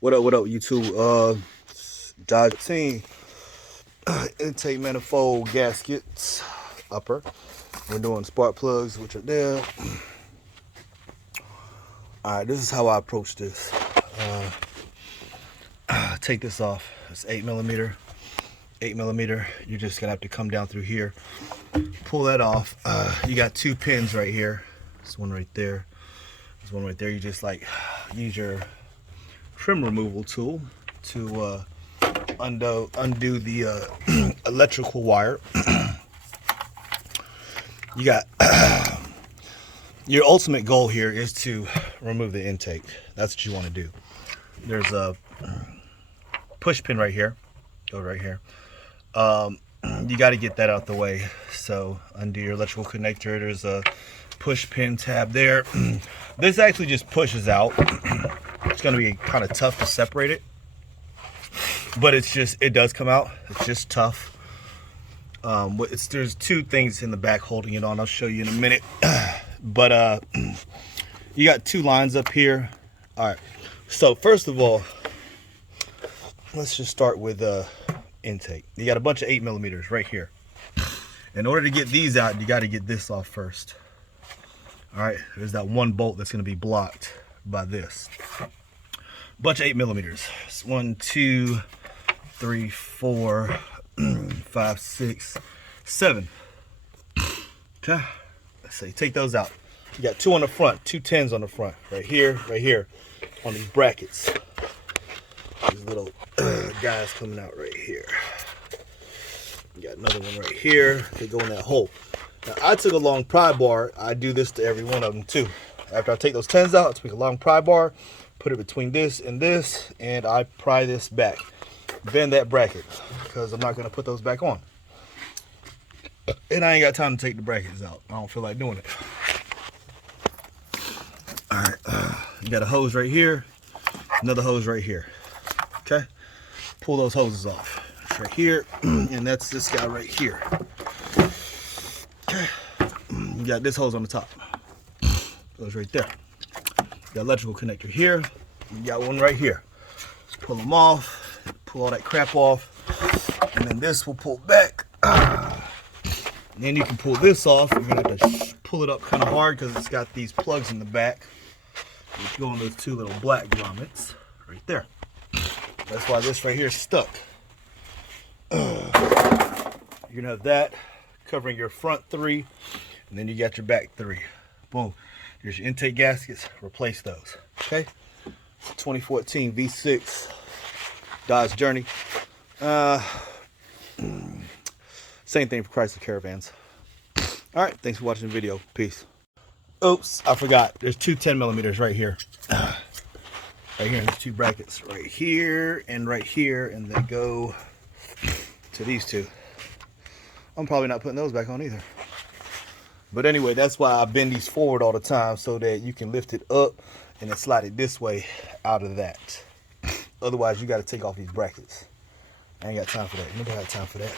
What up, YouTube? Dodge team intake manifold gaskets upper. We're doing spark plugs, which are there. All right, this is how I approach this. Take this off. It's 8mm. 8mm. You're just gonna have to come down through here, pull that off. You got two pins right here. There's one right there. There's one right there. You just like use your trim removal tool to undo the electrical wire. You got your ultimate goal here is to remove the intake. That's what you want to do. There's a push pin right here. Go right here. You got to get that out the way. So undo your electrical connector. There's a push pin tab there. This actually just pushes out. It's going to be kind of tough to separate it, but it does come out. It's just tough. There's two things in the back holding it on. I'll show you in a minute. But you got two lines up here. All right, so first of all, let's just start with intake. You got a bunch of 8mm right here. In order to get these out, you got to get this off first. All right, there's that one bolt that's going to be blocked by this. Bunch of 8mm. It's 1, 2, 3, 4, 5, 6, 7. Okay, let's see. Take those out. You got two on the front, two 10s on the front, right here, on these brackets. These little guys coming out right here. You got another one right here. They go in that hole. Now, I took a long pry bar. I do this to every one of them too. After I take those 10s out, I take a long pry bar, put it between this, and I pry this back. Bend that bracket, because I'm not going to put those back on. And I ain't got time to take the brackets out. I don't feel like doing it. All right, you got a hose right here, another hose right here. Okay, pull those hoses off. It's right here, and that's this guy right here. Okay, you got this hose on the top. Goes right there. You got electrical connector here. You got one right here. Pull them off. Pull all that crap off, and then this will pull back. And then you can pull this off. You're gonna have to pull it up kind of hard because it's got these plugs in the back, which go on those two little black grommets right there. That's why this right here is stuck. You're gonna have that covering your front 3, and then you got your back 3. Boom. Here's your intake gaskets. Replace those. Okay. 2014 V6 Dodge Journey. Same thing for Chrysler Caravans. All right. Thanks for watching the video. Peace. Oops, I forgot. There's two 10mm right here. Right here, there's two brackets right here, and they go to these two. I'm probably not putting those back on either. But anyway, that's why I bend these forward all the time, so that you can lift it up and then slide it this way out of that. Otherwise, you got to take off these brackets. I ain't got time for that. Nobody got time for that.